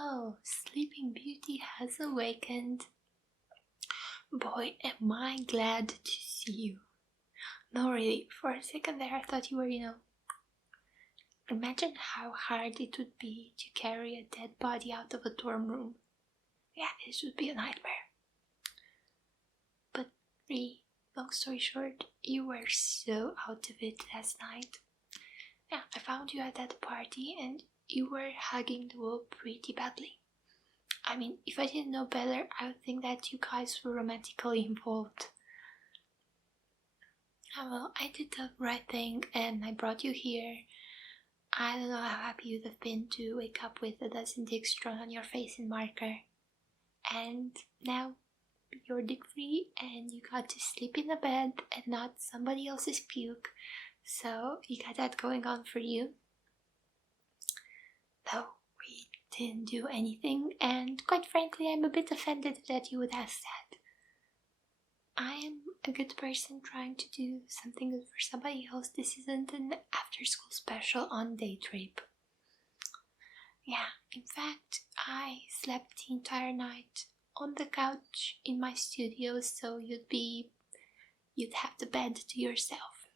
Oh, Sleeping Beauty has awakened. Boy, am I glad to see you. No, really, for a second there I thought you were, Imagine how hard it would be to carry a dead body out of a dorm room. Yeah, this would be a nightmare. But really, long story short, you were so out of it last night. Yeah, I found you at that party and you were hugging the wall pretty badly. I mean, if I didn't know better, I would think that you guys were romantically involved. Well, I did the right thing and I brought you here. I don't know how happy you'd have been to wake up with a dozen dicks drawn on your face in marker. And now you're dick free and you got to sleep in a bed and not somebody else's puke. So you got that going on for you. Though we didn't do anything, and quite frankly, I'm a bit offended that you would ask that. I am a good person trying to do something good for somebody else. This isn't an after-school special on day rape. Yeah, in fact, I slept the entire night on the couch in my studio, so you'd have the bed to yourself.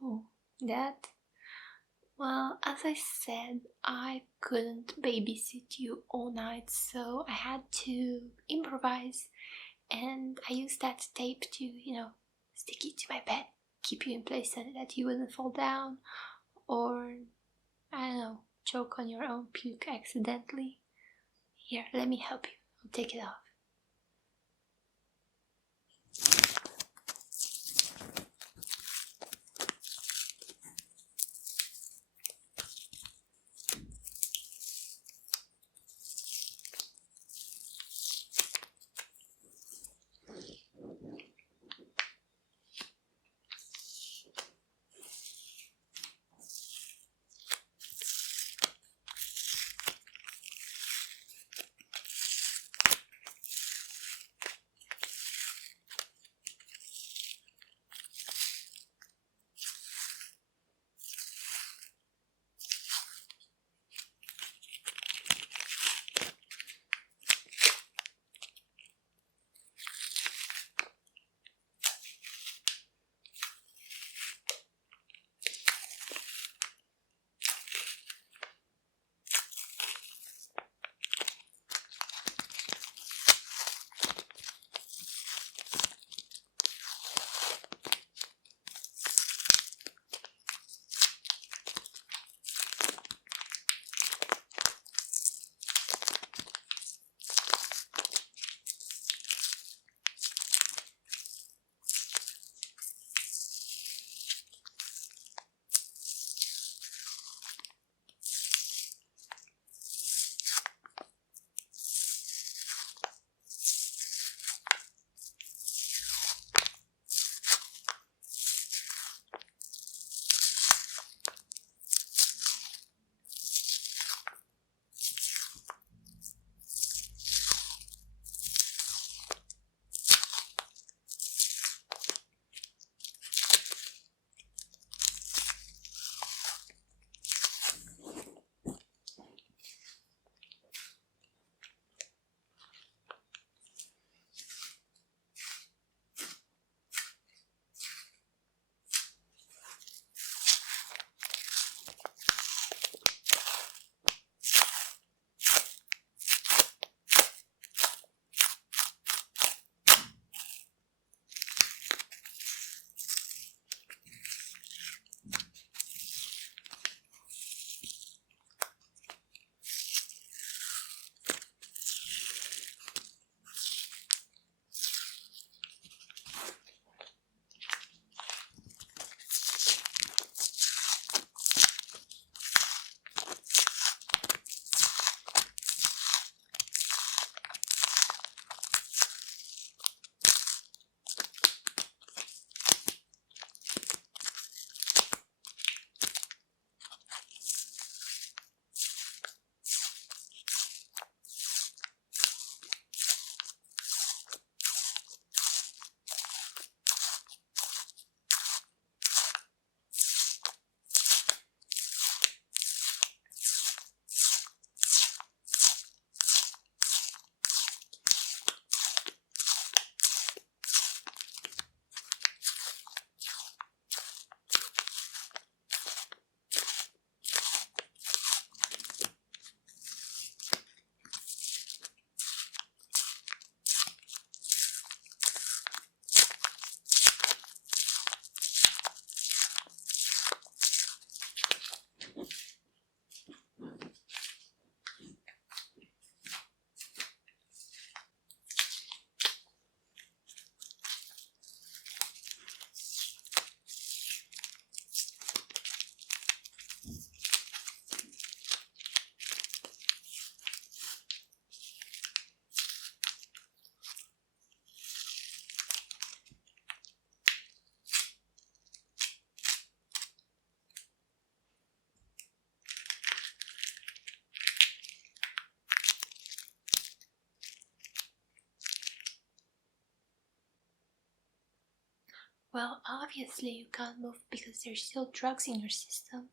Oh, that? Well, as I said, I couldn't babysit you all night, so I had to improvise, and I used that tape to, stick it to my bed, keep you in place so that you wouldn't fall down, or, I don't know, choke on your own puke accidentally. Here, let me help you. I'll take it off. Well, obviously you can't move because there's still drugs in your system.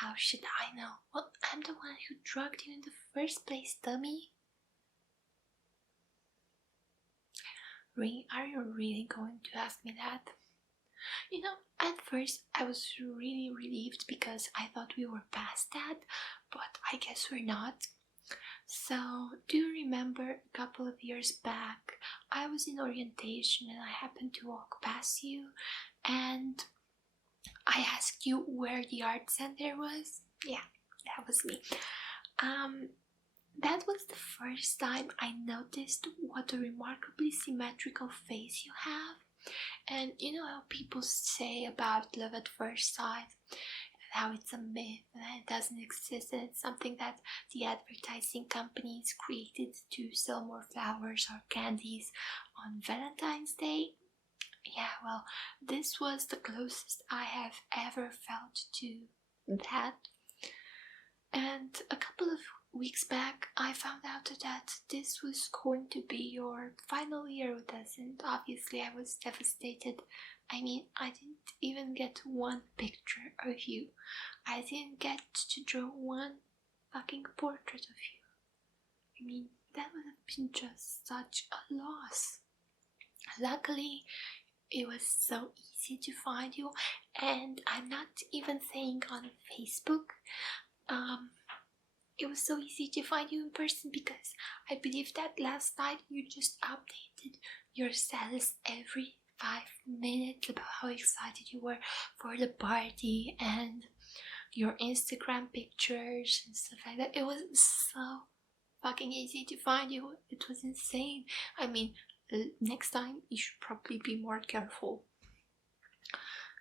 How should I know? Well, I'm the one who drugged you in the first place, dummy. Are you really going to ask me that? You know, at first I was really relieved because I thought we were past that, but I guess we're not. So, do you remember a couple of years back, I was in orientation and I happened to walk past you and I asked you where the art center was? Yeah, that was me. That was the first time I noticed what a remarkably symmetrical face you have. And you know how people say about love at first sight, how it's a myth and it doesn't exist, and it's something that the advertising companies created to sell more flowers or candies on Valentine's Day? Yeah, well, this was the closest I have ever felt to that. And a couple of weeks back, I found out that this was going to be your final year with us, and obviously I was devastated. I mean, I didn't even get one picture of you. I didn't get to draw one fucking portrait of you. I mean, that would have been just such a loss. Luckily, it was so easy to find you, and I'm not even saying on Facebook. It was so easy to find you in person because I believe that last night you just updated your status every 5 minutes about how excited you were for the party and your Instagram pictures and stuff like that. It was so fucking easy to find you. It was insane. I mean, next time you should probably be more careful.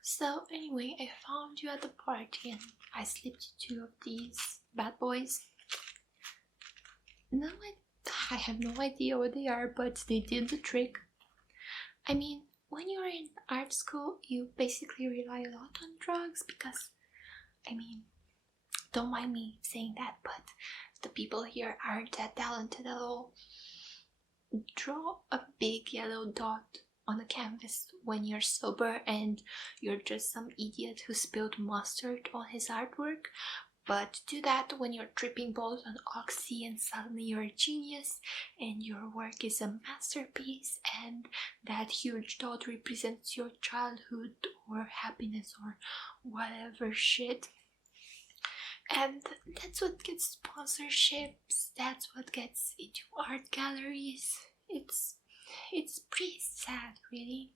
So anyway, I found you at the party and I slipped 2 of these bad boys. No, I have no idea what they are, but they did the trick. I mean, when you're in art school, you basically rely a lot on drugs because, I mean, don't mind me saying that, but the people here aren't that talented at all. Draw a big yellow dot on a canvas when you're sober and you're just some idiot who spilled mustard on his artwork, but do that when you're tripping balls on oxy and suddenly you're a genius and your work is a masterpiece and that huge dot represents your childhood or happiness or whatever shit. And that's what gets sponsorships, that's what gets into art galleries. It's pretty sad, really.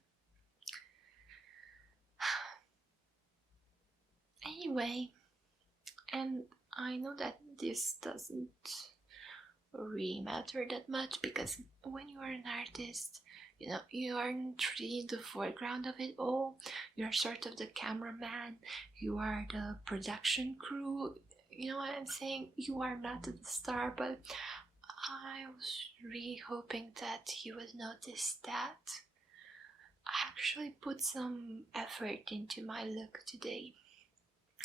Anyway, and I know that this doesn't really matter that much because when you are an artist, you know, you aren't really in the foreground of it all. You're sort of the cameraman, you are the production crew. You know what I'm saying? You are not the star, but I was really hoping that you would notice that I actually put some effort into my look today.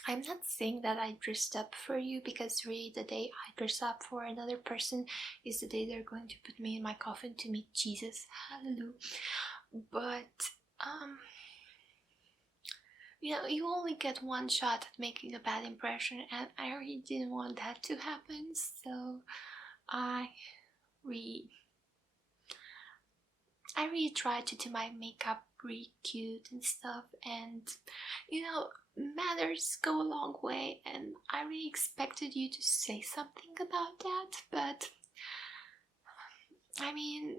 I'm not saying that I dressed up for you because really the day I dress up for another person is the day they're going to put me in my coffin to meet Jesus. Hallelujah. But, you know, you only get one shot at making a bad impression and I really didn't want that to happen, so I really tried to do my makeup really cute and stuff, and you know, manners go a long way and I really expected you to say something about that, but I mean,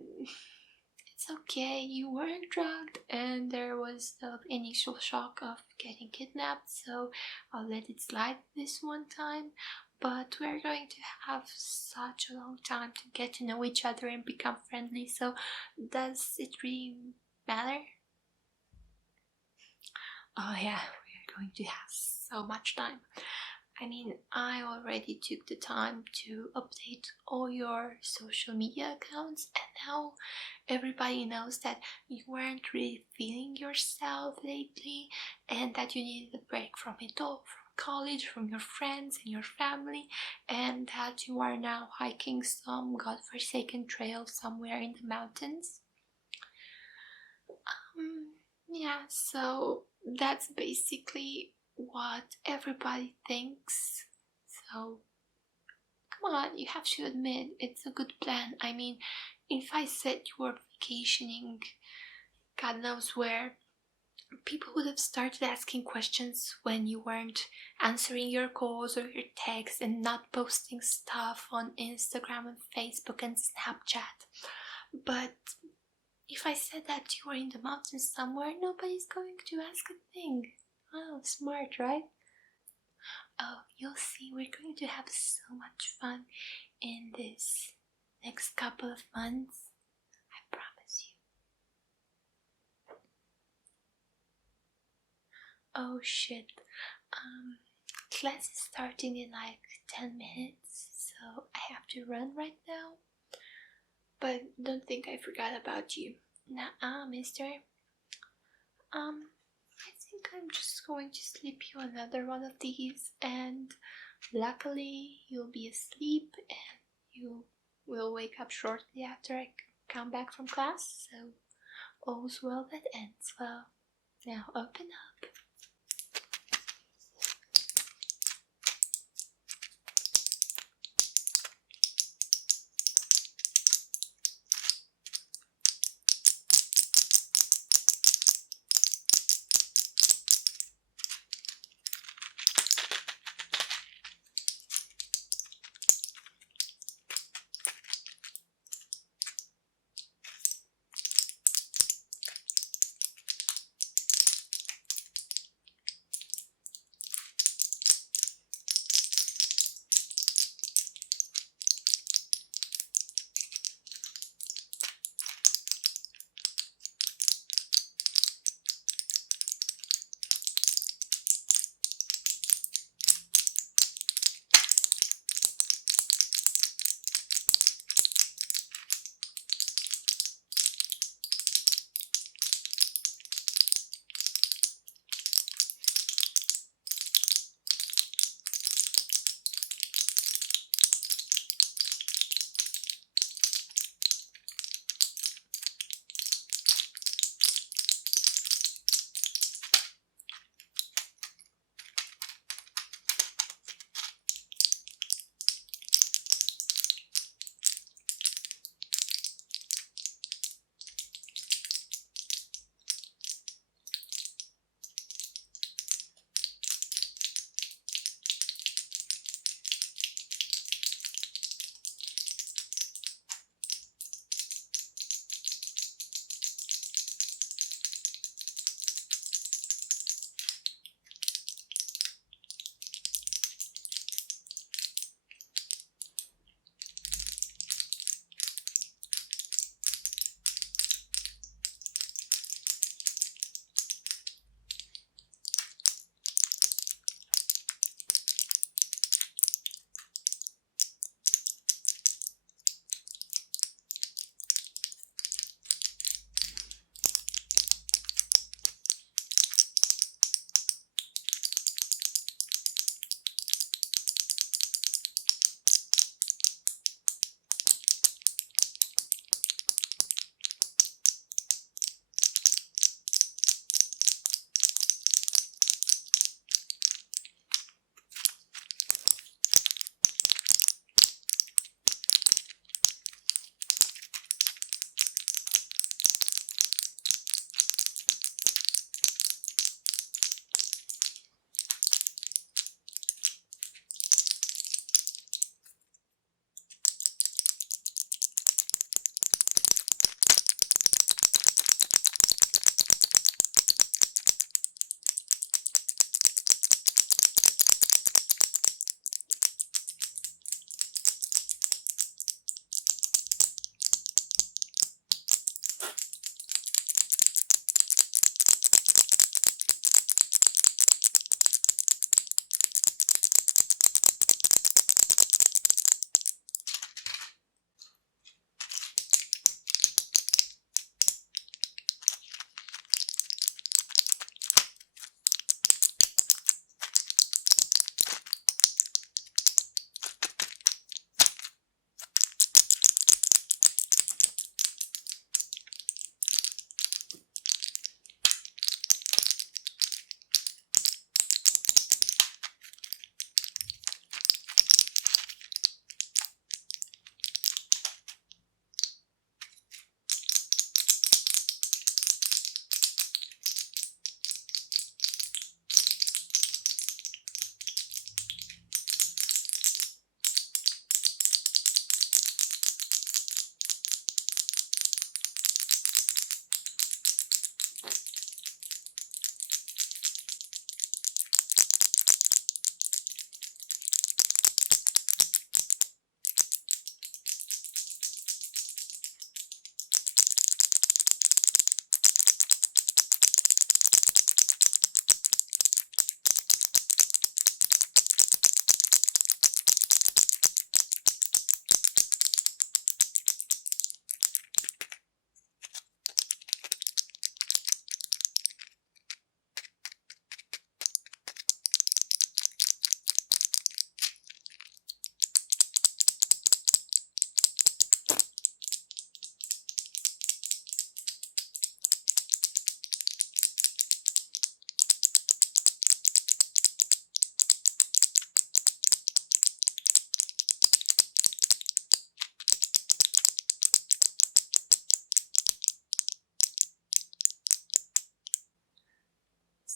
it's okay, you weren't drugged and there was the initial shock of getting kidnapped, so I'll let it slide this one time. But we're going to have such a long time to get to know each other and become friendly, so does it really matter? Oh yeah, we're going to have so much time. I mean, I already took the time to update all your social media accounts and now everybody knows that you weren't really feeling yourself lately and that you needed a break from it all, college, from your friends and your family, and that you are now hiking some godforsaken trail somewhere in the mountains. Yeah, so that's basically what everybody thinks. So, come on, you have to admit it's a good plan. I mean, if I said you were vacationing, God knows where, people would have started asking questions when you weren't answering your calls or your texts and not posting stuff on Instagram and Facebook and Snapchat. But if I said that you were in the mountains somewhere, nobody's going to ask a thing. Oh, smart, right? Oh, you'll see, we're going to have so much fun in this next couple of months. I promise you. Oh shit. Class is starting in like 10 minutes, so I have to run right now. But don't think I forgot about you. Nah, mister. I think I'm just going to slip you another one of these, and luckily you'll be asleep and you will wake up shortly after I come back from class, so all's well that ends well. Now open up.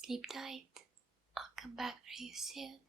Sleep tight. I'll come back for you soon.